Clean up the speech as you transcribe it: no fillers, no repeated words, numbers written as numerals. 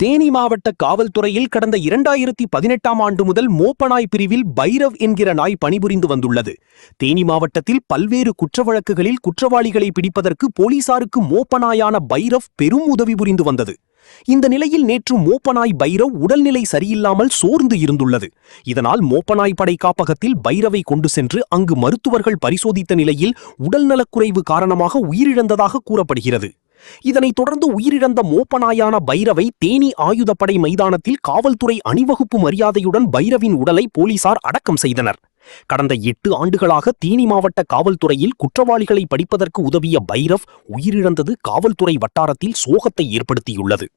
தேனி மாவட்ட காவல்துறையில் கடந்த 2018ஆம் ஆண்டு முதல் மோப்பநாய் பிரிவில் பைரவ் என்கிற நாய் பணிபுரிந்து வந்துள்ளது. தேனி மாவட்டத்தில் பல்வேறு குற்ற வழக்குகளில் குற்றவாளிகளை பிடிப்பதற்கு போலீசாருக்கு மோப்பநாயான பைரவ் பெரும் உதவி புரிந்து வந்தது. இந்த நிலையில் நேற்று மோப்பநாய் பைரவ் உடல்நிலை சரியில்லாமல் சோர்ந்து இருந்துள்ளது. இதனால் மோப்பநாய் படை காப்பகத்தில் பைரவை கொண்டு சென்று அங்கு மருத்துவர்கள் பரிசோதித்த நிலையில் உடல்நலக்குறைவு காரணமாக உயிரிழந்ததாக கூறப்படுகிறது. இதனைத் தொடர்ந்து உயிரிழந்த மோப்பநாயான பைரவை தேனி ஆயுதப்படை மைதானத்தில் காவல்துறை அணிவகுப்பு மரியாதையுடன் பைரவின் உடலை போலீசார் அடக்கம் செய்தனர். கடந்த 8 ஆண்டுகளாக தேனி மாவட்ட காவல்துறையில் குற்றவாளிகளை படிப்பதற்கு உதவிய பைரவ் உயிரிழந்தது காவல்துறை வட்டாரத்தில் சோகத்தை ஏற்படுத்தியுள்ளது.